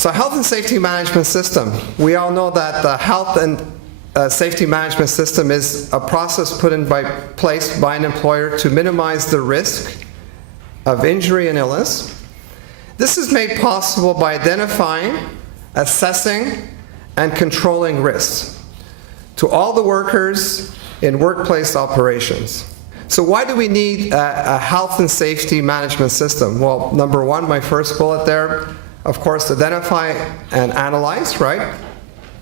So health and safety management system. We all know that the health and safety management system is a process put in place by an employer to minimize the risk of injury and illness. This is made possible by identifying, assessing, and controlling risks to all the workers in workplace operations. So why do we need a health and safety management system? Well, number one, my first bullet there, of course, identify and analyze, right?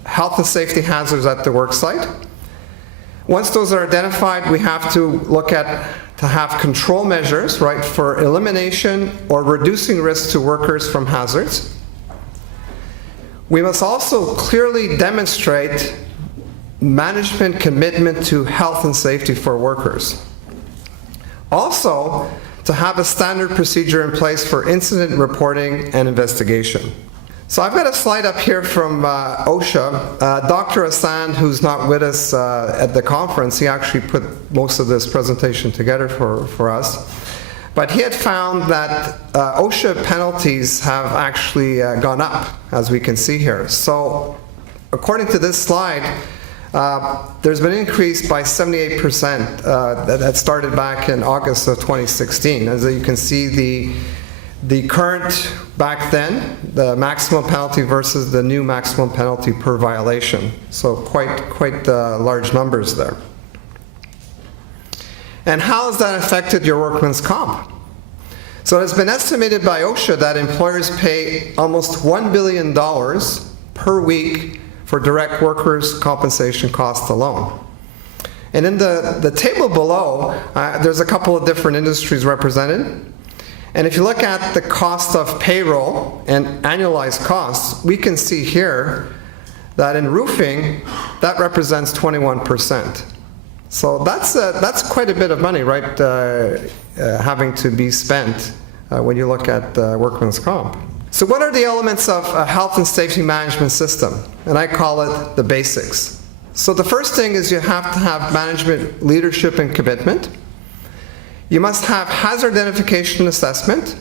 Health and safety hazards at the work site. Once those are identified, we have to look at to have control measures, right, for elimination or reducing risk to workers from hazards. We must also clearly demonstrate management commitment to health and safety for workers. Also, to have a standard procedure in place for incident reporting and investigation. So I've got a slide up here from OSHA. Dr. Hassan, who's not with us at the conference, he actually put most of this presentation together for us. But he had found that OSHA penalties have actually gone up, as we can see here. So according to this slide, there's been an increase by 78% that started back in August of 2016. As you can see, the current back then, the maximum penalty versus the new maximum penalty per violation. So quite large numbers there. And how has that affected your workman's comp? So it's been estimated by OSHA that employers pay almost $1 billion per week for direct workers' compensation costs alone. And in the table below, there's a couple of different industries represented. And if you look at the cost of payroll and annualized costs, we can see here that in roofing, that represents 21%. So that's quite a bit of money, right, having to be spent when you look at workman's comp. So what are the elements of a health and safety management system? And I call it the basics. So the first thing is you have to have management leadership and commitment. You must have hazard identification and assessment,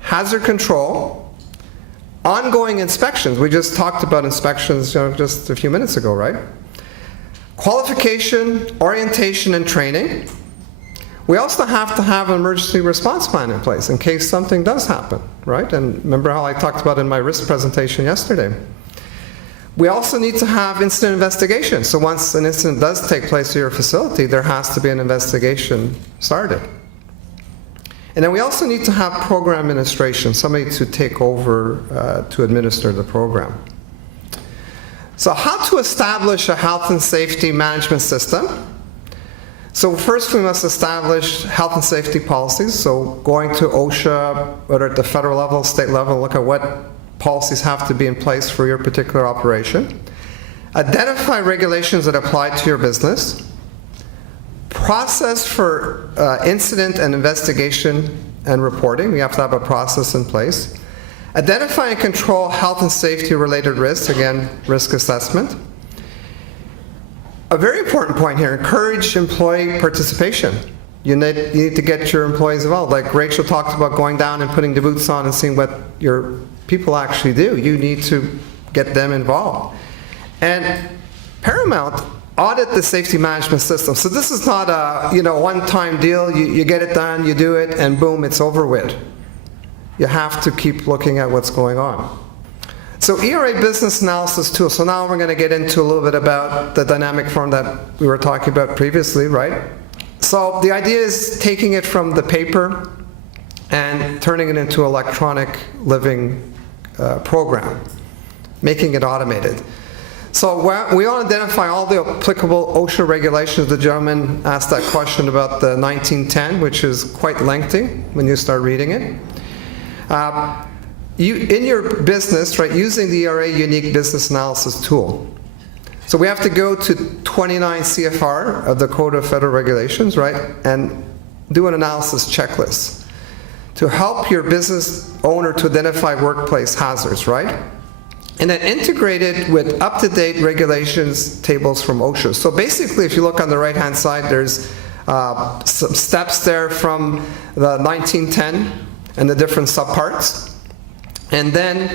hazard control, ongoing inspections. We just talked about inspections just a few minutes ago, right? Qualification, orientation, and training. We also have to have an emergency response plan in place in case something does happen, right? And remember how I talked about in my risk presentation yesterday. We also need to have incident investigation. So once an incident does take place at your facility, there has to be an investigation started. And then we also need to have program administration, somebody to take over to administer the program. So how to establish a health and safety management system? So first we must establish health and safety policies. So going to OSHA, whether at the federal level, state level, look at what policies have to be in place for your particular operation. Identify regulations that apply to your business. Process for incident and investigation and reporting. We have to have a process in place. Identify and control health and safety related risks. Again, risk assessment. A very important point here, encourage employee participation. You need to get your employees involved. Like Rachel talked about going down and putting the boots on and seeing what your people actually do. You need to get them involved. And paramount, audit the safety management system. So this is not a one-time deal. You get it done, you do it, and boom, it's over with. You have to keep looking at what's going on. So ERA business analysis tool. So now we're going to get into a little bit about the dynamic form that we were talking about previously, right? So the idea is taking it from the paper and turning it into an electronic living program, making it automated. So we all identify all the applicable OSHA regulations. The gentleman asked that question about the 1910, which is quite lengthy when you start reading it. In your business, right, using the ERA Unique Business Analysis tool. So we have to go to 29 CFR of the Code of Federal Regulations, right, and do an analysis checklist to help your business owner to identify workplace hazards, right? And then integrate it with up-to-date regulations tables from OSHA. So basically, if you look on the right-hand side, there's some steps there from the 1910 and the different subparts. And then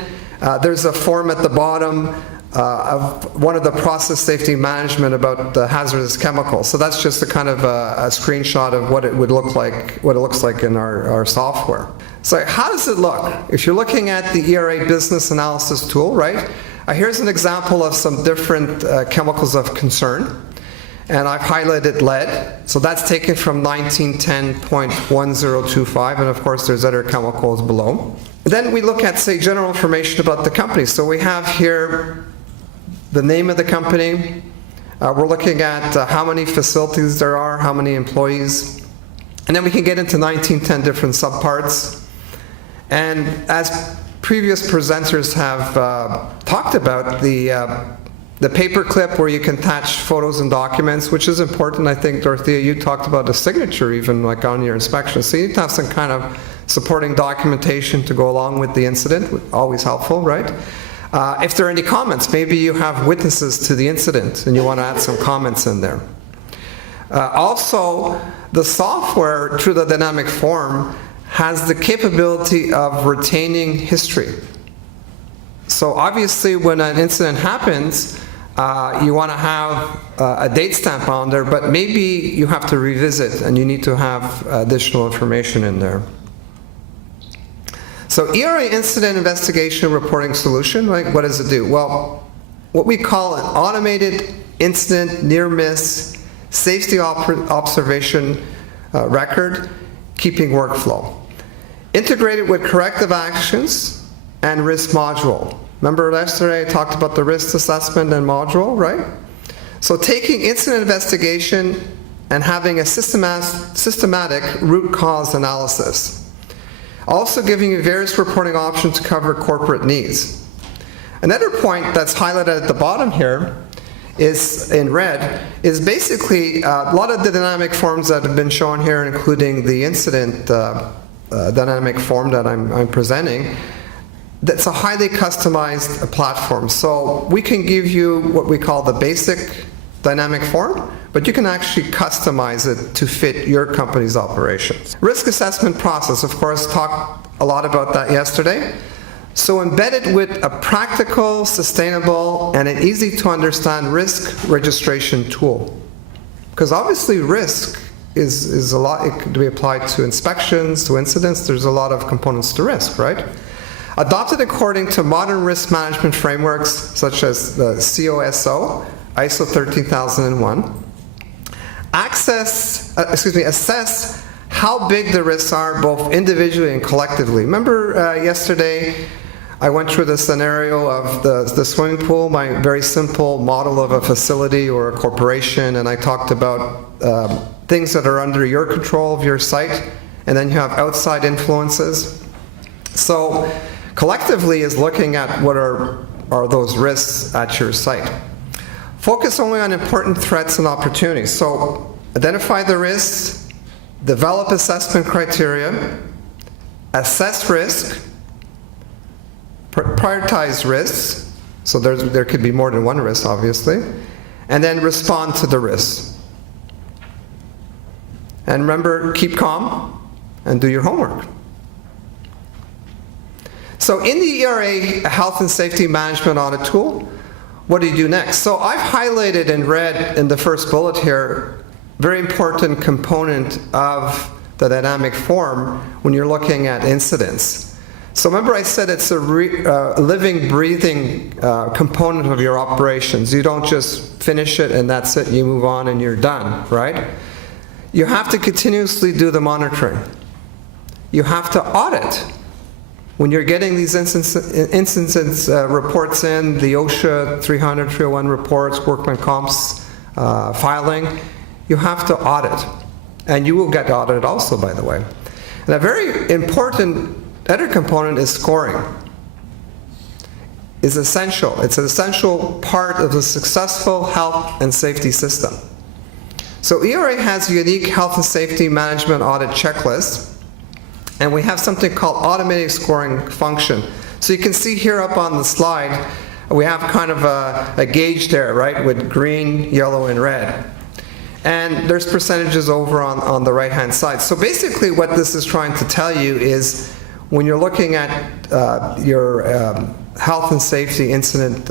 there's a form at the bottom of one of the process safety management about the hazardous chemicals. So that's just a kind of a screenshot of what it would look like, what it looks like in our software. So how does it look? If you're looking at the ERA business analysis tool, right? Here's an example of some different chemicals of concern. And I've highlighted lead. So that's taken from 1910.1025, and of course there's other chemicals below. Then we look at, say, general information about the company. So we have here the name of the company. We're looking at how many facilities there are, how many employees. And then we can get into 1910 different subparts. And as previous presenters have talked about, the paperclip where you can attach photos and documents, which is important. I think, Dorothea, you talked about a signature even like on your inspection. So you need to have some kind of supporting documentation to go along with the incident, always helpful, right? If there are any comments, maybe you have witnesses to the incident and you want to add some comments in there. Also, the software, through the dynamic form, has the capability of retaining history. So obviously when an incident happens, you want to have a date stamp on there, but maybe you have to revisit and you need to have additional information in there. So ERA Incident Investigation Reporting Solution, right? What does it do? Well, what we call an automated incident near-miss safety observation record keeping workflow. Integrated with corrective actions and risk module. Remember yesterday I talked about the risk assessment and module, right? So taking incident investigation and having a systematic root cause analysis. Also giving you various reporting options to cover corporate needs. Another point that's highlighted at the bottom here is in red, is basically a lot of the dynamic forms that have been shown here, including the incident dynamic form that I'm presenting. That's a highly customized platform. So we can give you what we call the basic dynamic form, but you can actually customize it to fit your company's operations. Risk assessment process, of course, talked a lot about that yesterday. So embedded with a practical, sustainable, and an easy to understand risk registration tool. Because obviously risk is a lot, it could be applied to inspections, to incidents, there's a lot of components to risk, right? Adopted according to modern risk management frameworks such as the COSO, ISO 13001. Assess how big the risks are both individually and collectively. Remember yesterday I went through the scenario of the swimming pool, my very simple model of a facility or a corporation, and I talked about things that are under your control of your site, and then you have outside influences. So collectively is looking at what are those risks at your site. Focus only on important threats and opportunities. So identify the risks, develop assessment criteria, assess risk, prioritize risks, so there could be more than one risk obviously, and then respond to the risks. And remember, keep calm and do your homework. So in the ERA Health and Safety Management Audit Tool, what do you do next? So I've highlighted in red in the first bullet here, very important component of the dynamic form when you're looking at incidents. So remember I said it's a living, breathing component of your operations. You don't just finish it and that's it, you move on and you're done, right? You have to continuously do the monitoring. You have to audit. When you're getting these instance reports in, the OSHA 300, 301 reports, workman comps filing, you have to audit. And you will get audited also, by the way. And a very important other component is scoring. It's essential. It's an essential part of the successful health and safety system. So ERA has a unique health and safety management audit checklist. And we have something called automated scoring function. So you can see here up on the slide, we have kind of a gauge there, right, with green, yellow, and red. And there's percentages over on the right-hand side. So basically what this is trying to tell you is when you're looking at your health and safety incident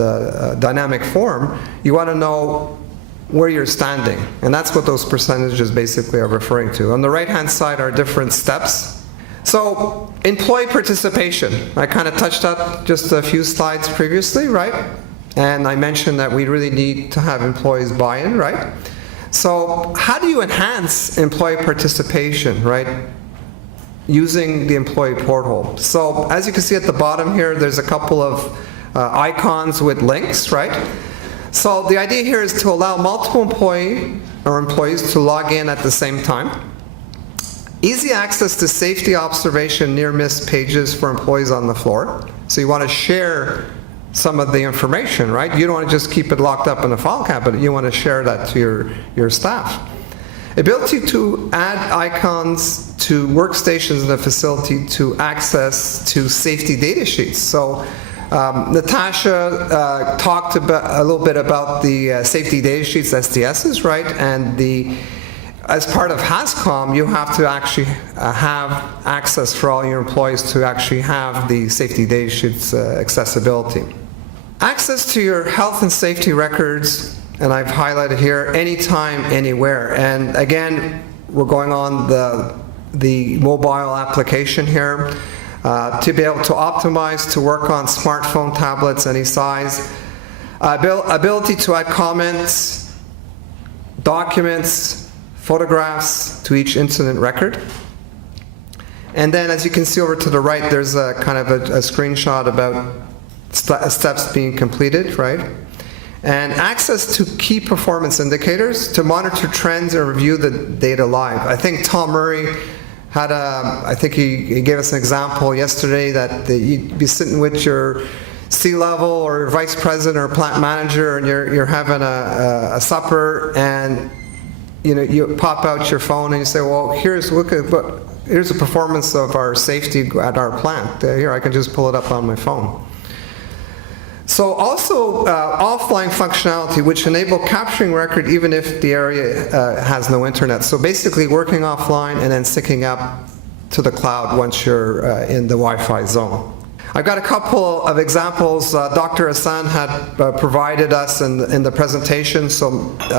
dynamic form, you want to know where you're standing. And that's what those percentages basically are referring to. On the right-hand side are different steps. So, employee participation. I kind of touched on just a few slides previously, right? And I mentioned that we really need to have employees buy-in, right? So, how do you enhance employee participation, right? Using the employee portal. So, as you can see at the bottom here, there's a couple of icons with links, right? So the idea here is to allow multiple employees to log in at the same time. Easy access to safety observation near-miss pages for employees on the floor. So you want to share some of the information, right? You don't want to just keep it locked up in a file cabinet. You want to share that to your staff. Ability to add icons to workstations in the facility to access to safety data sheets. So Natasha talked a little bit about the safety data sheets, SDSs, right? And as part of HASCOM, you have to actually have access for all your employees to actually have the safety data sheets accessibility. Access to your health and safety records, and I've highlighted here, anytime, anywhere. And again, we're going on the mobile application here. To be able to optimize, to work on smartphone, tablets, any size. Ability to add comments, documents, photographs to each incident record. And then as you can see over to the right, there's a kind of a screenshot about steps being completed, right? And access to key performance indicators to monitor trends and review the data live. I think Tom Murray had I think he gave us an example yesterday that you'd be sitting with your C-level or your vice president or plant manager and you're having a supper and you pop out your phone and you say, well, here's the performance of our safety at our plant. Here, I can just pull it up on my phone. So also offline functionality which enable capturing record even if the area has no internet. So basically working offline and then syncing up to the cloud once you're in the Wi-Fi zone. I've got a couple of examples Dr. Hassan had provided us in the presentation. So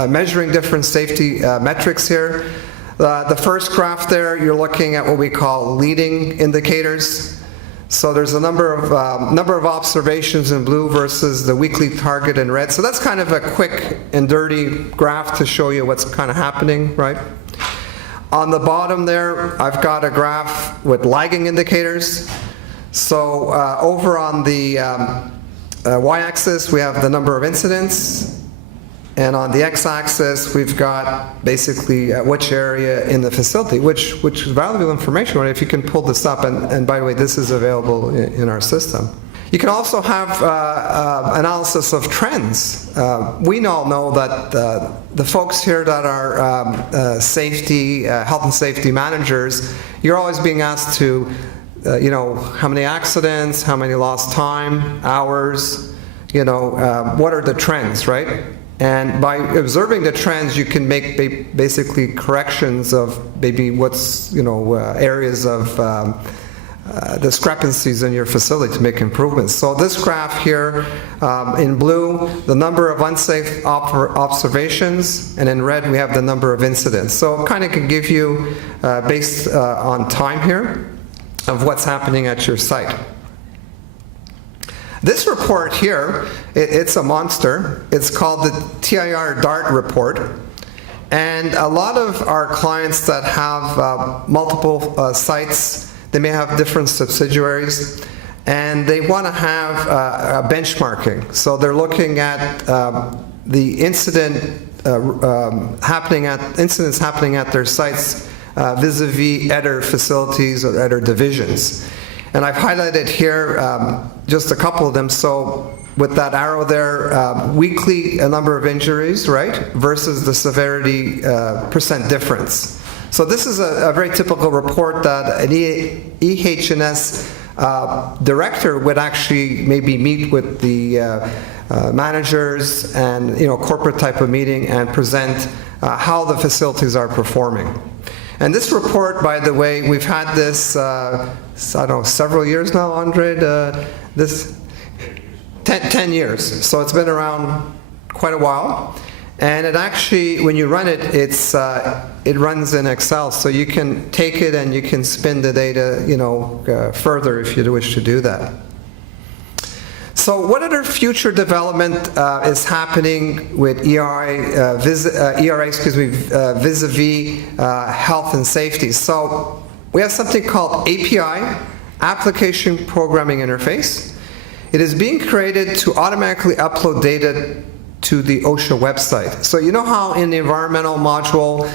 measuring different safety metrics here. The first graph there, you're looking at what we call leading indicators. So there's a number of observations in blue versus the weekly target in red. So that's kind of a quick and dirty graph to show you what's kind of happening, right? On the bottom there, I've got a graph with lagging indicators. So over on the y-axis, we have the number of incidents. And on the x-axis, we've got basically which area in the facility, which is valuable information, right? If you can pull this up, and by the way, this is available in our system. You can also have analysis of trends. We all know that the folks here that are health and safety managers, you're always being asked to, how many accidents, how many lost time, hours, what are the trends, right? And by observing the trends, you can make basically corrections of maybe what's, areas of discrepancies in your facility to make improvements. So this graph here, in blue, the number of unsafe observations, and in red we have the number of incidents. So it kind of can give you, based on time here, of what's happening at your site. This report here, it's a monster. It's called the TIR DART report. And a lot of our clients that have multiple sites, they may have different subsidiaries, and they want to have benchmarking. So they're looking at the incidents happening at their sites vis-a-vis other facilities or other divisions. And I've highlighted here just a couple of them. So with that arrow there, weekly number of injuries, right, versus the severity percent difference. So this is a very typical report that an EH&S director would actually maybe meet with the managers and corporate type of meeting and present how the facilities are performing. And this report, by the way, we've had this I don't know, several years now, Andre, this 10 years. So it's been around quite a while. And it actually, when you run it, it runs in Excel, so you can take it and you can spin the data, further if you wish to do that. So what other future development is happening with ERA vis-a-vis health and safety? So we have something called API, Application Programming Interface. It is being created to automatically upload data to the OSHA website. So you know how in the environmental module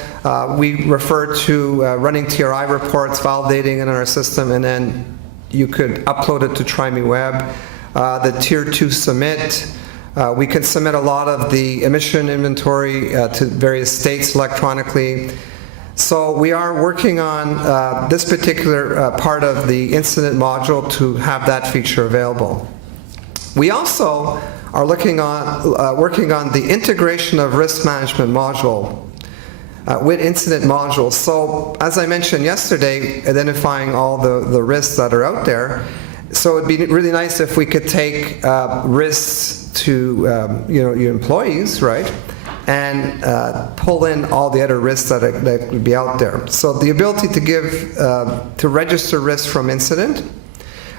we refer to running TRI reports, validating in our system, and then you could upload it to TryMeWeb. The Tier 2 submit, we can submit a lot of the emission inventory to various states electronically. So we are working on this particular part of the incident module to have that feature available. We also are working on the integration of risk management module with incident modules. So as I mentioned yesterday, identifying all the risks that are out there. So it'd be really nice if we could take risks to your employees, right, and pull in all the other risks that would be out there. So the ability to register risks from incident.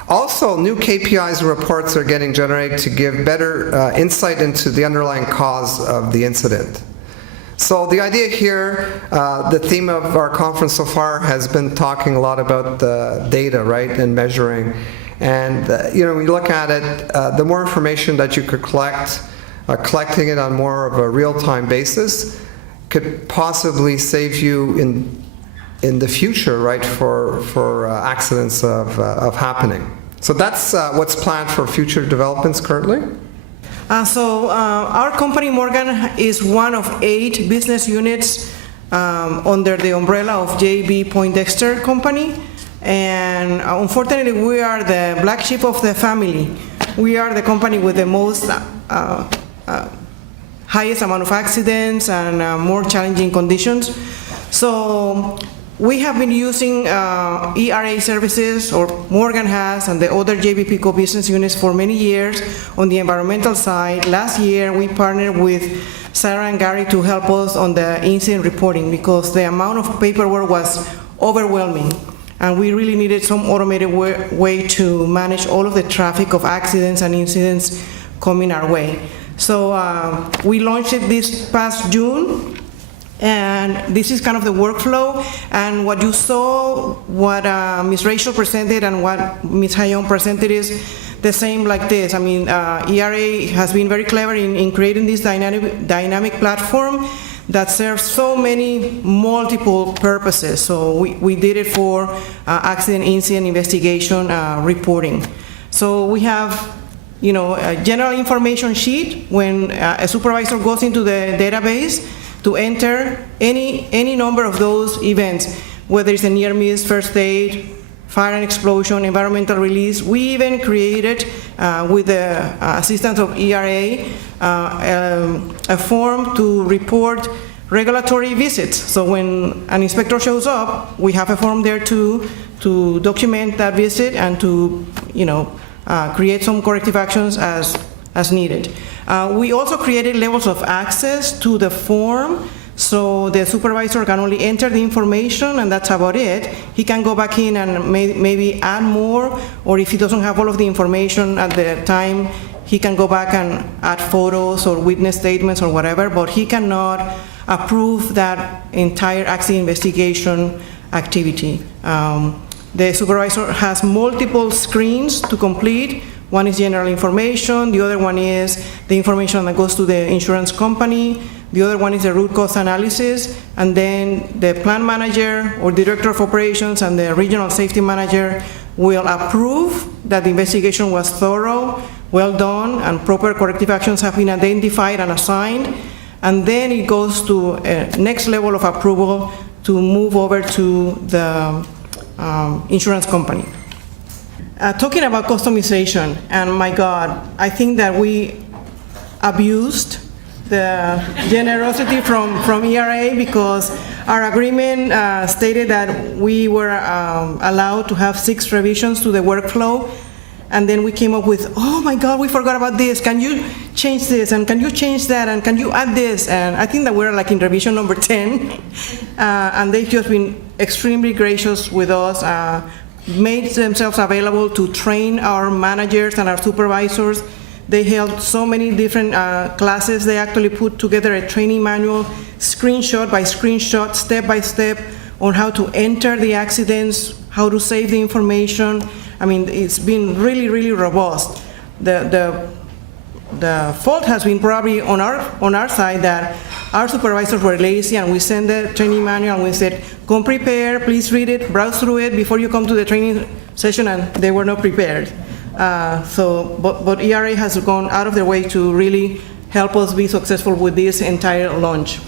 Also, new KPIs and reports are getting generated to give better insight into the underlying cause of the incident. So the idea here, the theme of our conference so far has been talking a lot about the data, right, and measuring. And when you look at it, the more information that you could collect, collecting it on more of a real-time basis could possibly save you in the future, right, for accidents of happening. So that's what's planned for future developments currently. Our company, Morgan, is one of 8 business units under the umbrella of J.B. Poindexter Company. And unfortunately, we are the black sheep of the family. We are the company with the most highest amount of accidents and more challenging conditions. So we have been using ERA services, or Morgan has, and the other JB Pico business units for many years on the environmental side. Last year, we partnered with Sarah and Gary to help us on the incident reporting because the amount of paperwork was overwhelming. And we really needed some automated way to manage all of the traffic of accidents and incidents coming our way. So we launched it this past June, and this is kind of the workflow. And what you saw, what Ms. Rachel presented and what Ms. Hayon presented is the same like this. I mean, ERA has been very clever in creating this dynamic platform that serves so many multiple purposes. So we did it for accident incident investigation reporting. So we have a general information sheet when a supervisor goes into the database to enter any number of those events, whether it's a near miss, first aid, fire and explosion, environmental release. We even created, with the assistance of ERA, a form to report regulatory visits. So when an inspector shows up, we have a form there to document that visit and to create some corrective actions as needed. We also created levels of access to the form, so the supervisor can only enter the information and that's about it. He can go back in and maybe add more, or if he doesn't have all of the information at the time, he can go back and add photos or witness statements or whatever, but he cannot approve that entire accident investigation activity. The supervisor has multiple screens to complete. One is general information, the other one is the information that goes to the insurance company, the other one is the root cause analysis, and then the plant manager or director of operations and the regional safety manager will approve that the investigation was thorough, well done, and proper corrective actions have been identified and assigned, and then it goes to a next level of approval to move over to the insurance company. Talking about customization, and my God, I think that we abused the generosity from ERA, because our agreement stated that we were allowed to have 6 revisions to the workflow, and then we came up with, oh my God, we forgot about this, can you change this, and can you change that, and can you add this? And I think that we're like in revision number 10, and they've just been extremely gracious with us, made themselves available to train our managers and our supervisors. They held so many different classes. They actually put together a training manual, screenshot by screenshot, step by step, on how to enter the accidents, how to save the information. I mean, it's been really, really robust. The fault has been probably on our side, that our supervisors were lazy, and we sent the training manual and we said, come prepared, please read it, browse through it before you come to the training session, and they were not prepared. But ERA has gone out of their way to really help us be successful with this entire launch.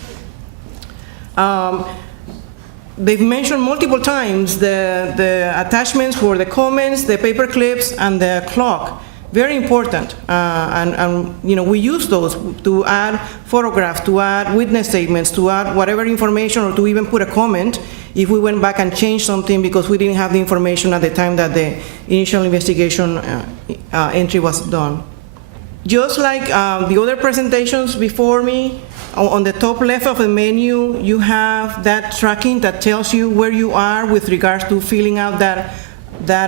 They've mentioned multiple times the attachments for the comments, the paper clips, and the clock. Very important, and you know, we use those to add photographs, to add witness statements, to add whatever information, or to even put a comment if we went back and changed something because we didn't have the information at the time that the initial investigation entry was done. Just like the other presentations before me, on the top left of the menu, you have that tracking that tells you where you are with regards to filling out that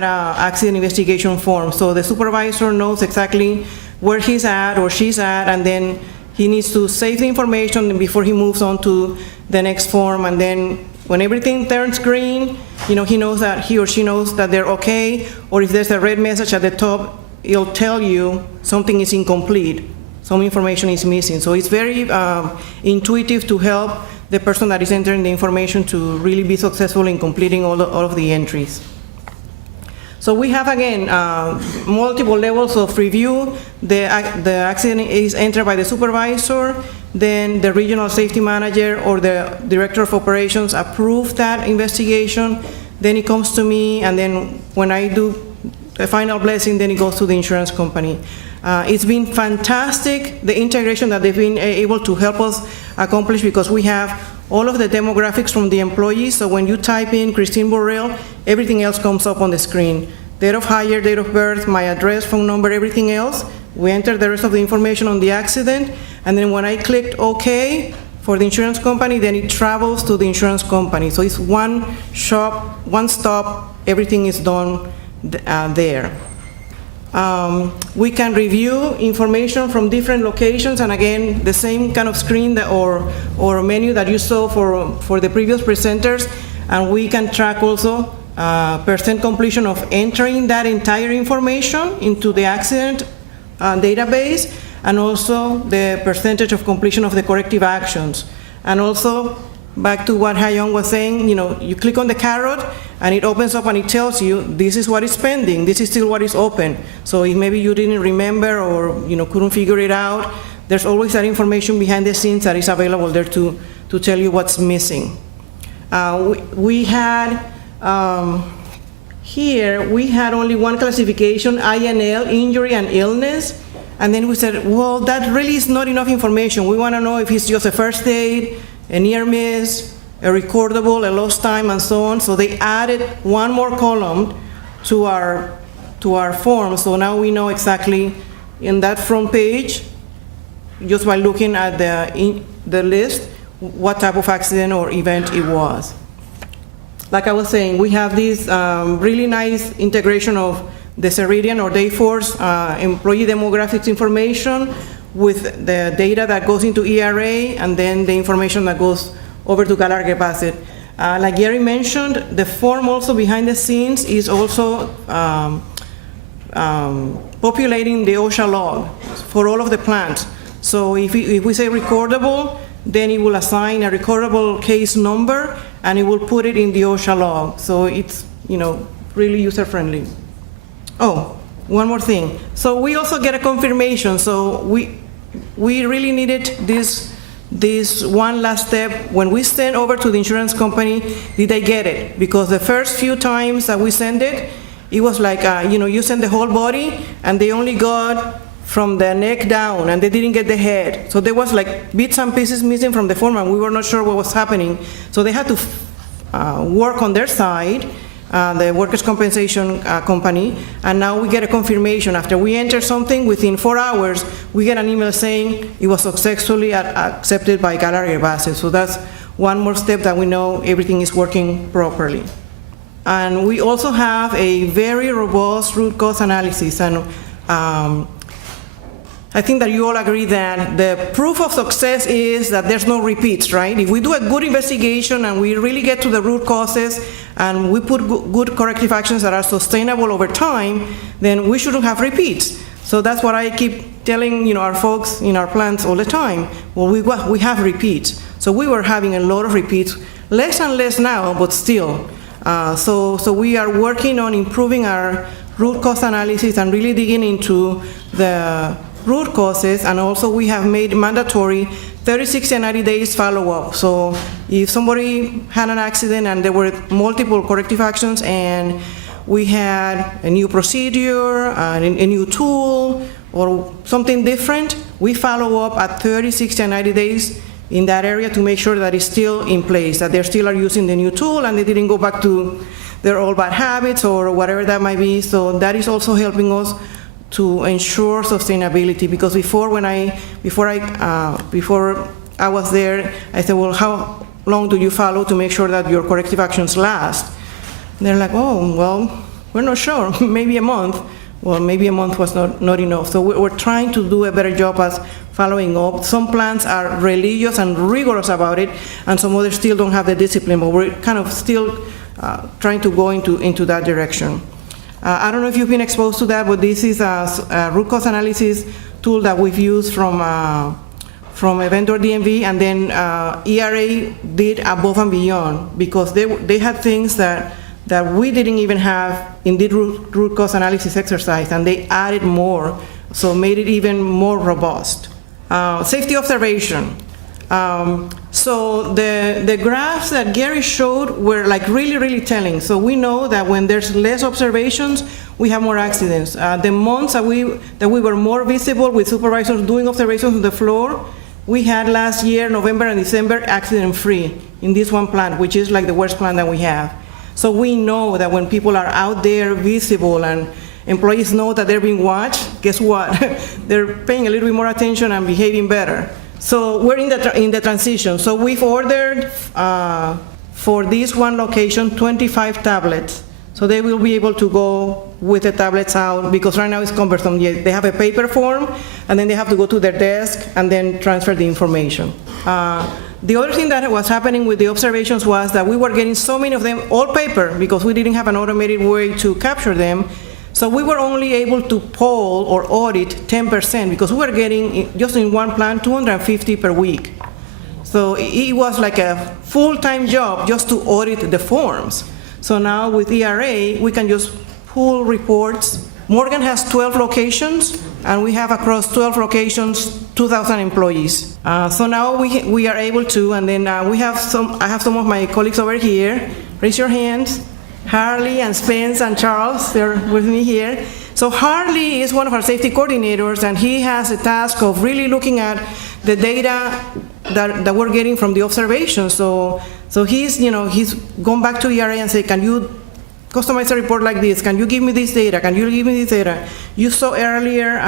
accident investigation form. So the supervisor knows exactly where he's at or she's at, and then he needs to save the information before he moves on to the next form. And then when everything turns green, you know, he knows that he or she knows that they're okay, or if there's a red message at the top, it'll tell you something is incomplete, some information is missing. So it's very intuitive to help the person that is entering the information to really be successful in completing all of the entries. So we have, again, multiple levels of review. The accident is entered by the supervisor, then the regional safety manager or the director of operations approve that investigation, then it comes to me, and then when I do the final blessing, then it goes to the insurance company. It's been fantastic, the integration that they've been able to help us accomplish, because we have all of the demographics from the employees. So when you type in Christine Borrell, everything else comes up on the screen. Date of hire, date of birth, my address, phone number, everything else. We enter the rest of the information on the accident, and then when I clicked OK for the insurance company, then it travels to the insurance company. So it's one shop, one stop, everything is done there. We can review information from different locations, and again, the same kind of screen or menu that you saw for the previous presenters, and we can track also percent completion of entering that entire information into the accident database, and also the percentage of completion of the corrective actions. And also, back to what Hayong was saying, you know, you click on the carrot and it opens up and it tells you this is what is pending, this is still what is open. So if maybe you didn't remember or, you know, couldn't figure it out, there's always that information behind the scenes that is available there to tell you what's missing. We had here, we had only one classification, INL, injury and illness. And then we said, well, that really is not enough information. We want to know if it's just a first aid, a near miss, a recordable, a lost time, and so on. So they added one more column to our form. So now we know exactly in that front page, just by looking at the list, what type of accident or event it was. Like I was saying, we have this really nice integration of the Ceridian or Dayforce employee demographics information with the data that goes into ERA, and then the information that goes over to Galarge Bassett. Like Gary mentioned, the form also behind the scenes is also populating the OSHA log for all of the plants. So if we say recordable, then it will assign a recordable case number, and it will put it in the OSHA log. So it's, you know, really user-friendly. Oh, one more thing. So we also get a confirmation. So we really needed this one last step. When we send over to the insurance company, did they get it? Because the first few times that we send it, it was like, you know, you send the whole body, and they only got from the neck down, and they didn't get the head. So there was like bits and pieces missing from the form, and we were not sure what was happening. So they had to work on their side, the workers' compensation company, and now we get a confirmation. After we enter something, within 4 hours, we get an email saying it was successfully accepted by Gallery Bases. So that's one more step that we know everything is working properly. And we also have a very robust root cause analysis, and I think that you all agree that the proof of success is that there's no repeats, right? If we do a good investigation and we really get to the root causes and we put good corrective actions that are sustainable over time, then we shouldn't have repeats. So that's what I keep telling our folks in our plants all the time. Well, we have repeats. So we were having a lot of repeats, less and less now, but still. So we are working on improving our root cause analysis and really digging into the root causes, and also we have made mandatory 30, 60, and 90 days follow-up. So if somebody had an accident and there were multiple corrective actions and we had a new procedure, a new tool, or something different, we follow up at 30, 60, and 90 days in that area to make sure that it's still in place, that they still are using the new tool and they didn't go back to their old bad habits or whatever that might be. So that is also helping us to ensure sustainability, because before I was there, I said, well, how long do you follow to make sure that your corrective actions last? And they're like, oh, well, we're not sure, maybe a month. Well, maybe a month was not enough. So we're trying to do a better job as following up. Some plants are religious and rigorous about it, and some others still don't have the discipline, but we're kind of still trying to go into that direction. I don't know if you've been exposed to that, but this is a root cause analysis tool that we've used from a vendor DMV, and then ERA did above and beyond, because they had things that we didn't even have in the root cause analysis exercise, and they added more, so made it even more robust. Safety observation. So the graphs that Gary showed were like really, really telling. So we know that when there's less observations, we have more accidents. The months that we were more visible with supervisors doing observations on the floor, we had last year, November and December, accident-free in this one plant, which is like the worst plant that we have. So we know that when people are out there visible and employees know that they're being watched, guess what? They're paying a little bit more attention and behaving better. So we're in the transition. So we've ordered for this one location 25 tablets. So they will be able to go with the tablets out, because right now it's cumbersome. They have a paper form, and then they have to go to their desk and then transfer the information. The other thing that was happening with the observations was that we were getting so many of them, all paper, because we didn't have an automated way to capture them. So we were only able to poll or audit 10%, because we were getting, just in one plant, 250 per week. So it was like a full-time job just to audit the forms. So now with ERA, we can just pull reports. Morgan has 12 locations, and we have across 12 locations 2,000 employees. So now we are able to, and then I have some of my colleagues over here. Raise your hands. Harley and Spence and Charles, they're with me here. So Harley is one of our safety coordinators, and he has a task of really looking at the data that we're getting from the observations. So he's gone back to ERA and say, can you customize a report like this? Can you give me this data? Can you give me this data? You saw earlier,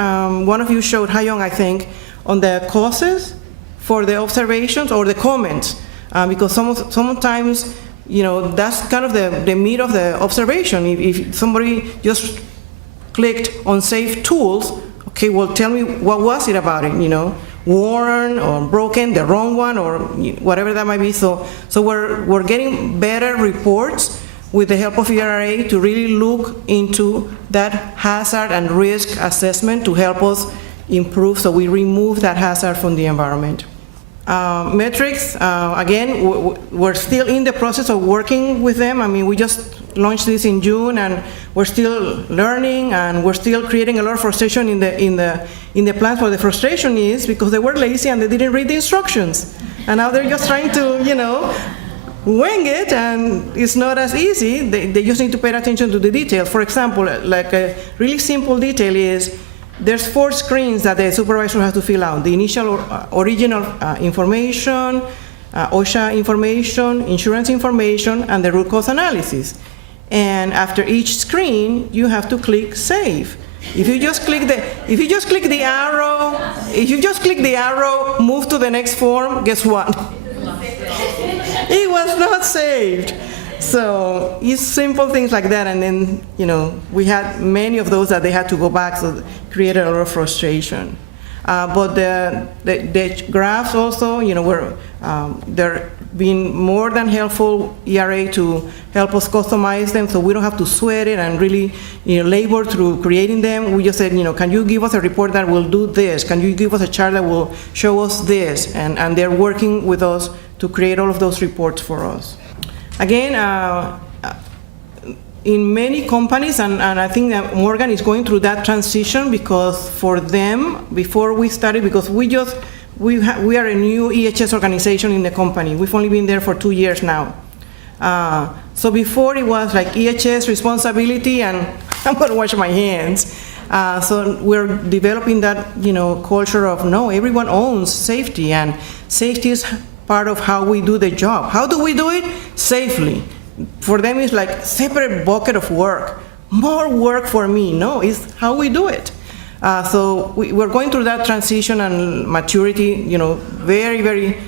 one of you showed, Hayong, I think, on the causes for the observations or the comments, because sometimes, that's kind of the meat of the observation. If somebody just clicked on safe tools, okay, well, tell me what was it about it, worn or broken, the wrong one, or whatever that might be. So we're getting better reports with the help of ERA to really look into that hazard and risk assessment to help us improve, so we remove that hazard from the environment. Metrics, again, we're still in the process of working with them. I mean, we just launched this in June, and we're still learning, and we're still creating a lot of frustration in the plants. Where the frustration is because they were lazy and they didn't read the instructions, and now they're just trying to, wing it, and it's not as easy. They just need to pay attention to the details. For example, like a really simple detail is, there's 4 screens that the supervisor has to fill out. The initial original information, OSHA information, insurance information, and the root cause analysis. And after each screen, you have to click Save. If you just click the arrow, move to the next form, guess what? It was not saved. So it's simple things like that, and then, we had many of those that they had to go back, so it created a lot of frustration. But the graphs also, they're being more than helpful, ERA, to help us customize them so we don't have to sweat it and really labor through creating them. We just said, can you give us a report that will do this? Can you give us a chart that will show us this? And they're working with us to create all of those reports for us. Again, in many companies, and I think that Morgan is going through that transition, because for them, before we started, because we are a new EHS organization in the company. We've only been there for 2 years now. So before it was like EHS responsibility and I'm gonna wash my hands. So we're developing that, culture of no, everyone owns safety, and safety is part of how we do the job. How do we do it? Safely. For them, it's like separate bucket of work. More work for me. No, it's how we do it. So we're going through that transition and maturity, very, very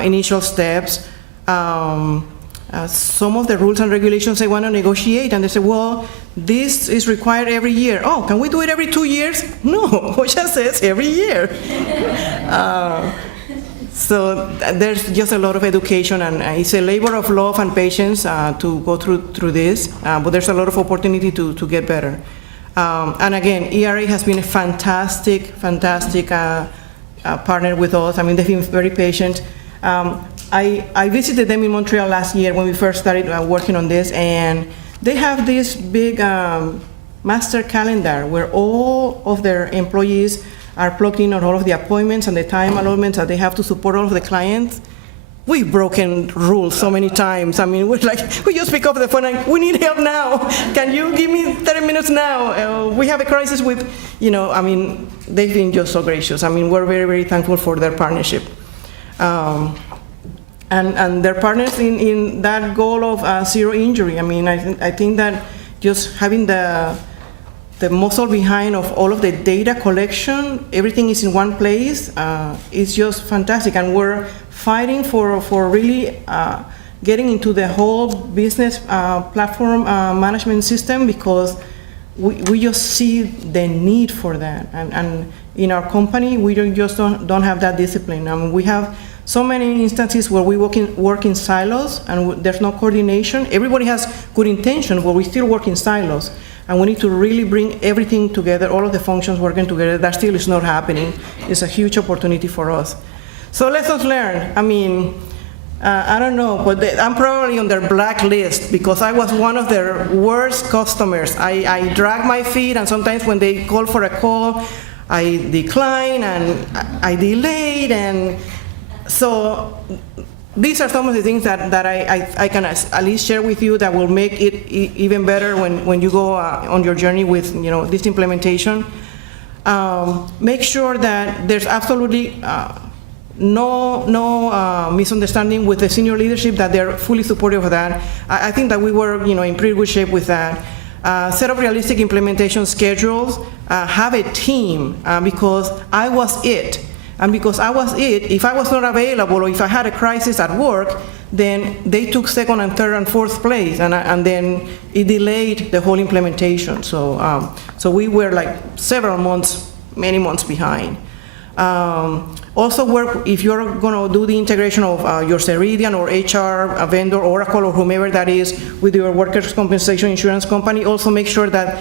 initial steps. Some of the rules and regulations they want to negotiate, and they say, well, this is required every year. Oh, can we do it every 2 years? No, OSHA says every year. So there's just a lot of education, and it's a labor of love and patience to go through this, but there's a lot of opportunity to get better. And again, ERA has been a fantastic partner with us. I mean, they've been very patient. I visited them in Montreal last year when we first started working on this, and they have this big master calendar where all of their employees are plugged in on all of the appointments and the time allotments that they have to support all of the clients. We've broken rules so many times. I mean, we just pick up the phone and we need help now. Can you give me 30 minutes now? We have a crisis with, they've been just so gracious. I mean, we're very, very thankful for their partnership. And their partners in that goal of zero injury. I mean, I think that just having the muscle behind of all of the data collection, everything is in one place, it's just fantastic. And we're fighting for really getting into the whole business platform management system, because we just see the need for that. And in our company, we don't have that discipline. I mean, we have so many instances where we work in silos and there's no coordination. Everybody has good intention, but we still work in silos. And we need to really bring everything together, all of the functions working together. That still is not happening. It's a huge opportunity for us. So lessons learned. I mean, I don't know, but I'm probably on their blacklist because I was one of their worst customers. I drag my feet, and sometimes when they call for a call, I decline and I delayed. And so these are some of the things that I can at least share with you that will make it even better when you go on your journey with this implementation. Make sure that there's absolutely no misunderstanding with the senior leadership, that they're fully supportive of that. I think that we were in pretty good shape with that. Set up realistic implementation schedules. Have a team, because I was it. And because I was it, if I was not available or if I had a crisis at work, then they took second and third and fourth place, and then it delayed the whole implementation. So we were like several months, many months behind. Also work, if you're going to do the integration of your Ceridian or HR vendor, Oracle or whomever that is, with your workers' compensation insurance company, also make sure that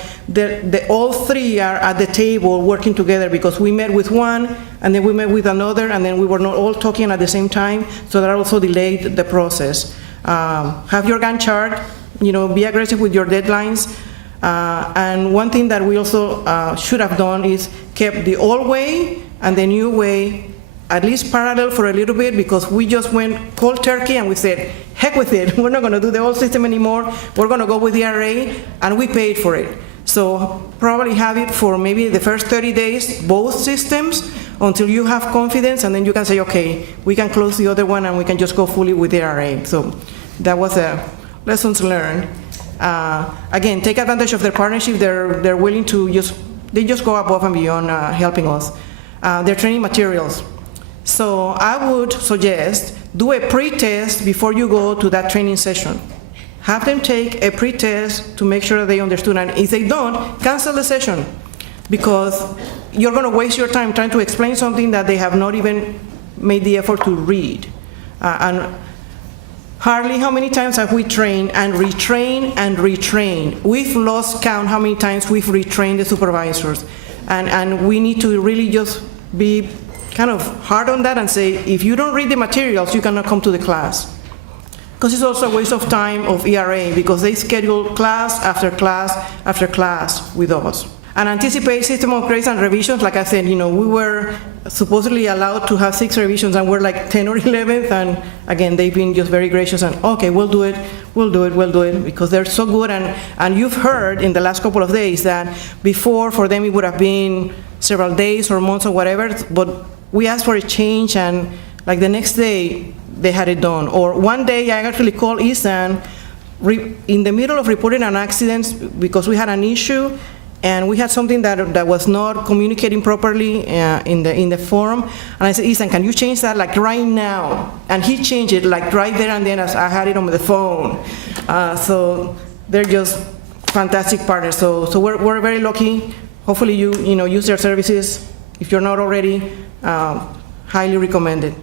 all three are at the table working together, because we met with one and then we met with another and then we were not all talking at the same time, so that also delayed the process. Have your Gantt chart, be aggressive with your deadlines. And one thing that we also should have done is kept the old way and the new way at least parallel for a little bit, because we just went cold turkey and we said, heck with it, we're not going to do the old system anymore, we're going to go with ERA, and we paid for it. So probably have it for maybe the first 30 days, both systems, until you have confidence, and then you can say, okay, we can close the other one and we can just go fully with ERA. So that was a lessons learned. Again, take advantage of their partnership. They're willing to they just go above and beyond helping us. Their training materials. So I would suggest do a pre-test before you go to that training session. Have them take a pre-test to make sure that they understood, and if they don't, cancel the session, because you're going to waste your time trying to explain something that they have not even made the effort to read. And hardly how many times have we trained and retrained and retrained. We've lost count how many times we've retrained the supervisors. And we need to really just be kind of hard on that and say, if you don't read the materials, you cannot come to the class. Because it's also a waste of time of ERA, because they schedule class after class after class with us. And anticipate system upgrades and revisions. Like I said, we were supposedly allowed to have 6 revisions, and we're like 10 or 11th, and again, they've been just very gracious, and okay, we'll do it, because they're so good. And you've heard in the last couple of days that before, for them, it would have been several days or months or whatever, but we asked for a change, and like the next day, they had it done. Or one day, I actually called Ethan in the middle of reporting an accident because we had an issue, and we had something that was not communicating properly in the forum. And I said, Ethan, can you change that like right now? And he changed it like right there and then as I had it on the phone. So they're just fantastic partners. So we're very lucky. Hopefully you use their services. If you're not already, highly recommended.